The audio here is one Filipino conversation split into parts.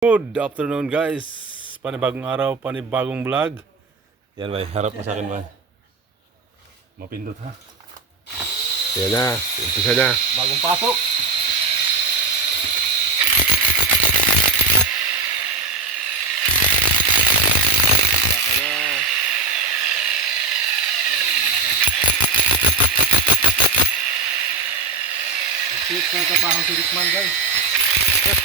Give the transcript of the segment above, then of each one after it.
Good afternoon guys. Panibagong araw, panibagong vlog. Yan bay, harap mo sa akin bay. Mapindot ha. Yan na, umpisa na. Bagong pasok. Sit ng trabaho si Rickman guys. Sit.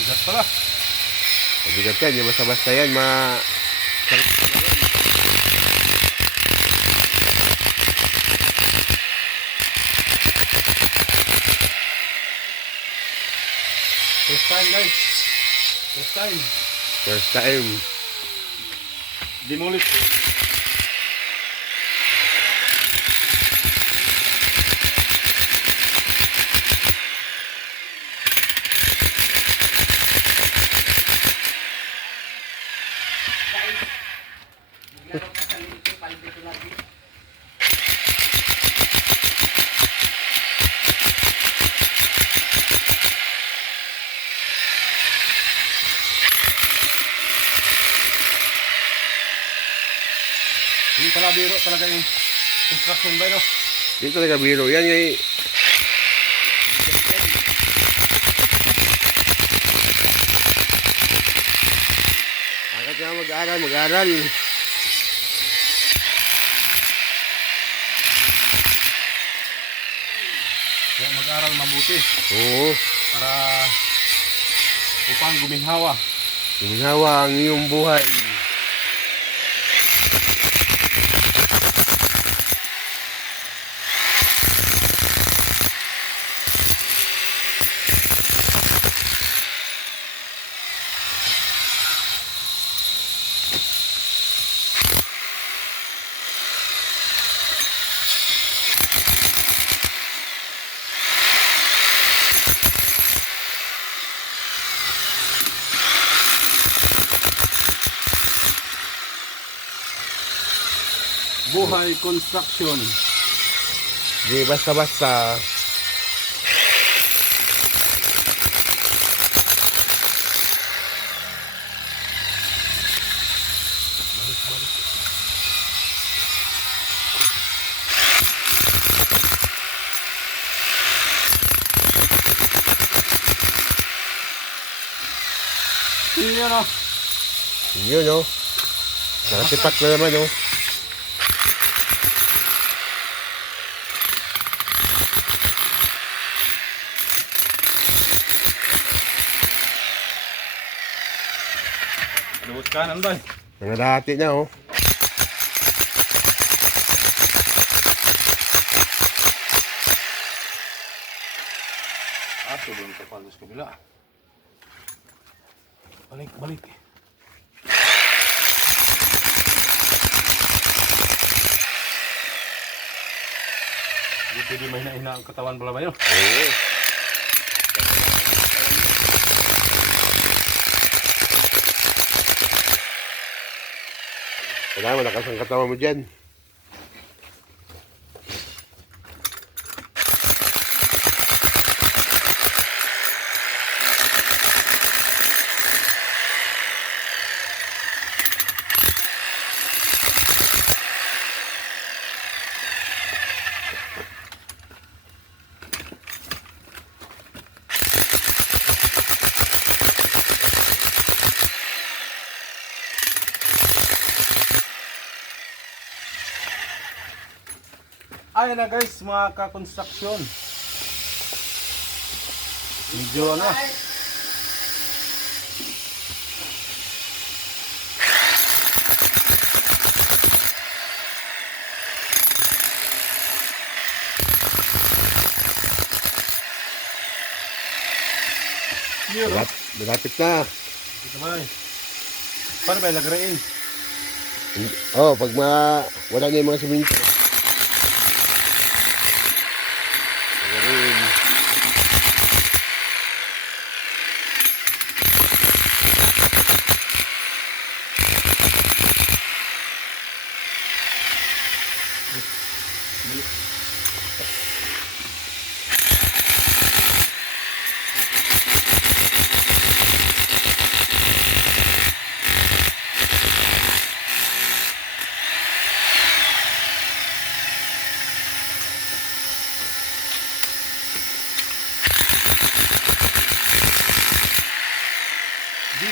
Bigat pala. Mabigat yan, yung basta-basta yan, First time guys. First time. First time. Demolish ko. Hindi pala biro talaga yung construction ba no? Dito talaga biro. Yan yung... Agad nga mag-aral. Kaya mag-aral mabuti Oo. para upang guminhawa. Guminawa ang iyong buhay. Buhay construction. Di basta-basta. Yun o. Yun, no? Nakatipak na naman, no? Lubos kanan ba? Nangalahati na, oh. Sobrang kapal sa kabila. Balik. Hindi pwede mahina-hina ang katawan pala ba yun? Oo. Kailangan malakas ang katawan mo dyan. Ayan na guys, mga ka-construction. Medyo ano. Malapit na. Ito ba eh. Paano ba ilagarain? Oh, pag wala na yung mga siminto.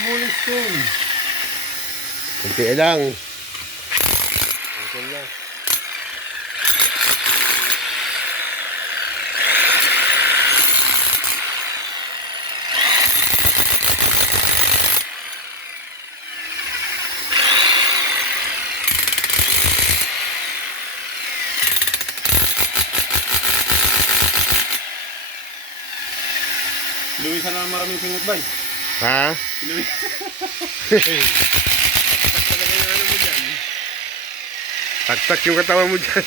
Mabulis kung. Kunti lang. Kunti lang. Luwisan na maraming singot bay. Ha? Talaga yung ano mo dyan. Taktak yung katawan mo dyan.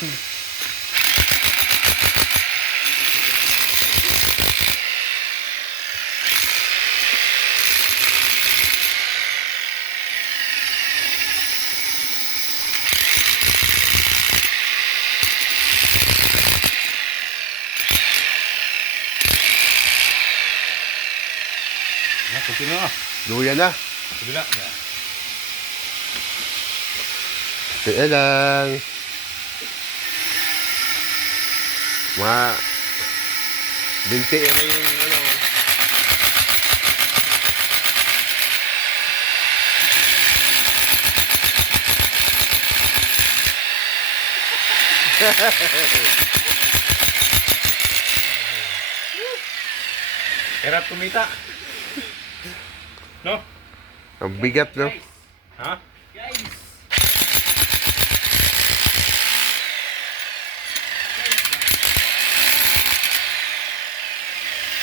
Kunti na. Luya na. Kabila. Kunti lang. Mga binti na yung ano. Hirap kumita. No? Ang bigat, no? Ha?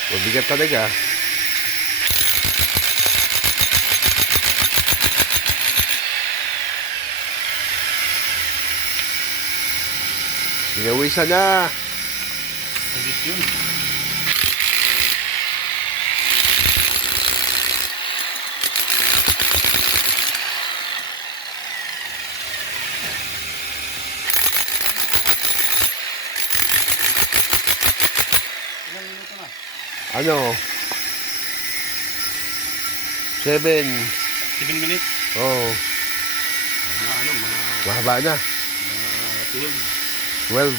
Mabigat talaga. Ginawisan na. Hindi yun. Ilang minuto na? Ano? 7. 7 minutes? Oh, Mga mahaba na. 12. 12.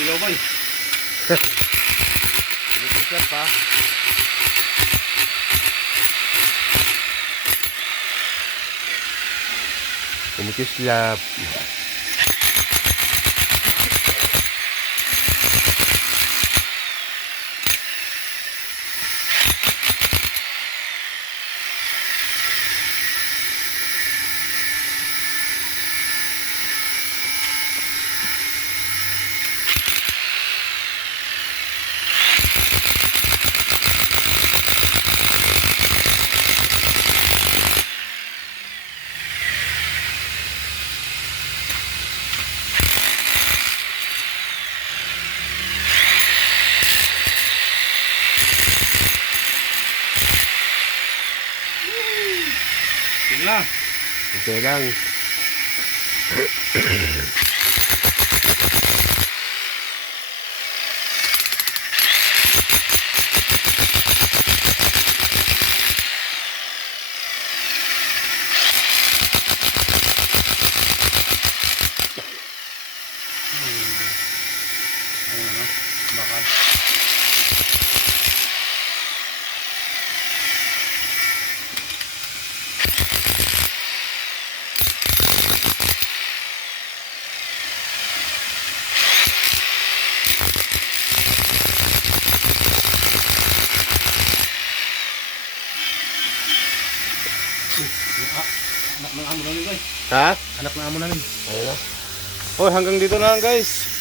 Ilaw ba eh? Nag-isap pa. Kumikislap. Yun lang. Okay lang. Ano? Bakal. Anak ng amo namin guys. Ha? Anak ng amo namin. Ayun na. Oh, hanggang dito na lang guys.